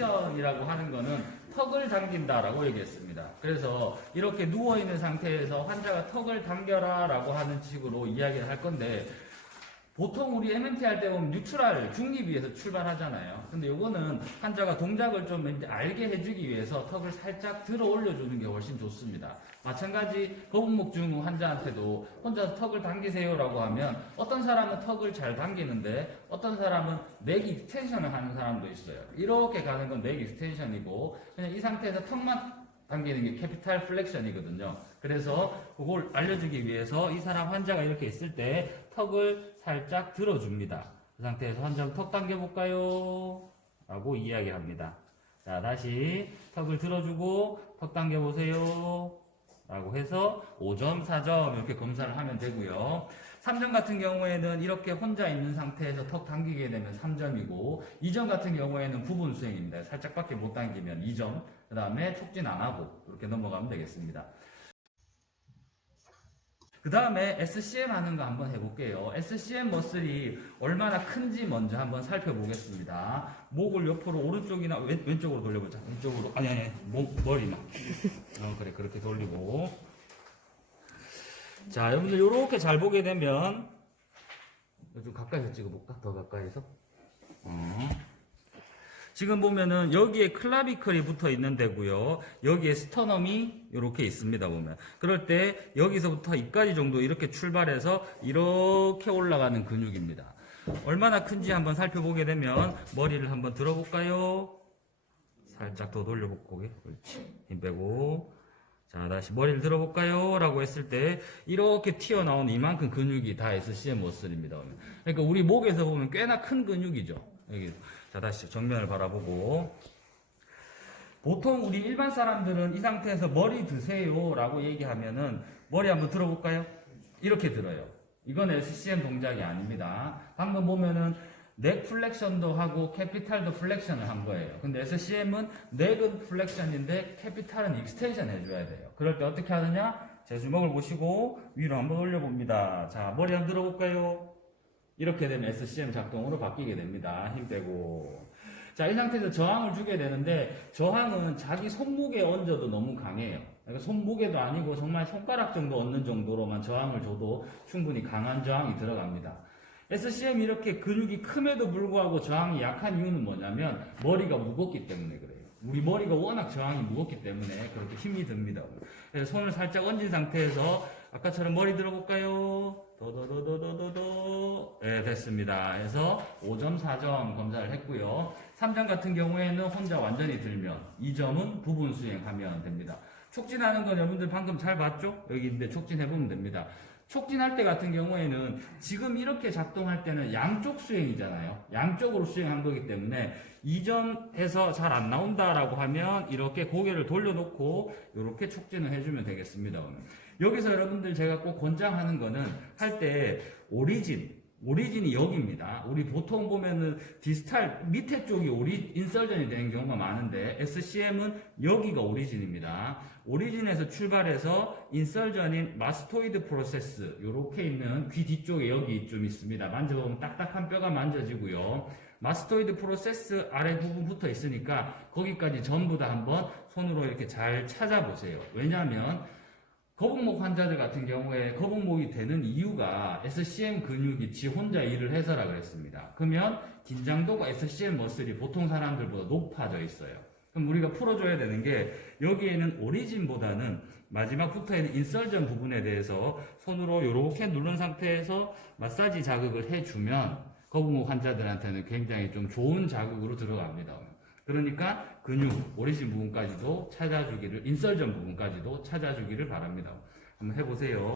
플렉션이라고 하는 거는 턱을 당긴다라고 얘기했습니다. 그래서 이렇게 누워있는 상태에서 환자가 턱을 당겨라 라고 하는 식으로 이야기를 할 건데, 보통 우리 MMT 할 때 보면 뉴트럴, 중립위에서 출발하잖아요. 근데 요거는 환자가 동작을 좀 알게 해주기 위해서 턱을 살짝 들어 올려주는 게 훨씬 좋습니다. 마찬가지 거북목 증후 환자한테도 혼자서 턱을 당기세요라고 하면 어떤 사람은 턱을 잘 당기는데 어떤 사람은 넥 익스텐션을 하는 사람도 있어요. 이렇게 가는 건 넥 익스텐션이고 그냥 이 상태에서 턱만 당기는 게 캐피탈 플렉션이거든요. 그래서 그걸 알려주기 위해서 이 사람 환자가 이렇게 있을 때 턱을 살짝 들어줍니다. 그 상태에서 환자 턱 당겨볼까요? 라고 이야기합니다. 자, 다시 턱을 들어주고 턱 당겨보세요. 라고 해서 5점, 4점 이렇게 검사를 하면 되고요. 3점 같은 경우에는 이렇게 혼자 있는 상태에서 턱 당기게 되면 3점이고 2점 같은 경우에는 부분 수행입니다. 살짝밖에 못 당기면 2점, 그 다음에 촉진 안 하고 이렇게 넘어가면 되겠습니다. 그 다음에 SCM 하는 거 한번 해볼게요. SCM 머슬이 얼마나 큰지 먼저 한번 살펴보겠습니다. 목을 옆으로 오른쪽이나 왼쪽으로 돌려보자. 왼쪽으로, 아니, 머리나. 그래, 그렇게 돌리고. 자, 여러분들 요렇게 잘 보게 되면, 좀 가까이서 찍어볼까? 더 가까이서. 지금 보면은 여기에 클라비클이 붙어 있는 데고요. 여기에 스터넘이 이렇게 있습니다. 보면. 그럴 때 여기서부터 입까지 정도 이렇게 출발해서 이렇게 올라가는 근육입니다. 얼마나 큰지 한번 살펴보게 되면 머리를 한번 들어볼까요? 살짝 더 돌려볼고, 그렇지. 힘 빼고. 자, 다시 머리를 들어볼까요? 라고 했을 때 이렇게 튀어나온 이만큼 근육이 다 SCM 머슬입니다. 그러니까 우리 목에서 보면 꽤나 큰 근육이죠. 여기. 자, 다시 정면을 바라보고. 보통 우리 일반 사람들은 이 상태에서 머리 드세요 라고 얘기하면은 머리 한번 들어볼까요? 이렇게 들어요. 이건 SCM 동작이 아닙니다. 방금 보면은 넥 플렉션도 하고 캐피탈도 플렉션을 한 거예요. 근데 SCM은 넥은 플렉션인데 캐피탈은 익스텐션 해줘야 돼요. 그럴 때 어떻게 하느냐? 제 주먹을 보시고 위로 한번 올려봅니다. 자, 머리 한번 들어볼까요? 이렇게 되면 SCM 작동으로 바뀌게 됩니다. 힘 빼고. 자, 이 상태에서 저항을 주게 되는데 저항은 자기 손목에 얹어도 너무 강해요. 그러니까 손목에도 아니고 정말 손가락 정도 얹는 정도로만 저항을 줘도 충분히 강한 저항이 들어갑니다. SCM이 이렇게 근육이 큼에도 불구하고 저항이 약한 이유는 뭐냐면 머리가 무겁기 때문에 그래요. 우리 머리가 워낙 저항이 무겁기 때문에 그렇게 힘이 듭니다. 그래서 손을 살짝 얹은 상태에서 아까처럼 머리 들어볼까요? 도도도도도도도. 네, 됐습니다. 그래서 5점, 4점 검사를 했고요. 3점 같은 경우에는 혼자 완전히 들면 2점은 부분 수행하면 됩니다. 촉진하는 건 여러분들 방금 잘 봤죠? 여기 있는데 촉진해보면 됩니다. 촉진할 때 같은 경우에는 지금 이렇게 작동할 때는 양쪽 수행이잖아요. 양쪽으로 수행한 거기 때문에 2점에서 잘 안 나온다라고 하면 이렇게 고개를 돌려놓고 이렇게 촉진을 해주면 되겠습니다. 여기서 여러분들 제가 꼭 권장하는 거는 할 때 오리진이 여기입니다. 우리 보통 보면은 디스탈 밑에 쪽이 인설전이 되는 경우가 많은데 SCM은 여기가 오리진입니다. 오리진에서 출발해서 인설전인 마스토이드 프로세스 요렇게 있는 귀 뒤쪽에 여기 좀 있습니다. 만져보면 딱딱한 뼈가 만져지고요. 마스토이드 프로세스 아래 부분 붙어 있으니까 거기까지 전부 다 한번 손으로 이렇게 잘 찾아보세요. 왜냐하면 거북목 환자들 같은 경우에 거북목이 되는 이유가 SCM 근육이 지 혼자 일을 해서라 그랬습니다. 그러면 긴장도가 SCM 머슬이 보통 사람들보다 높아져 있어요. 그럼 우리가 풀어줘야 되는 게 여기에는 오리진보다는 마지막 붙어있는 인설전 부분에 대해서 손으로 이렇게 누른 상태에서 마사지 자극을 해주면 거북목 환자들한테는 굉장히 좀 좋은 자극으로 들어갑니다. 그러니까 근육, 오리진 부분까지도 찾아주기를, 인설전 부분까지도 찾아주기를 바랍니다. 한번 해보세요.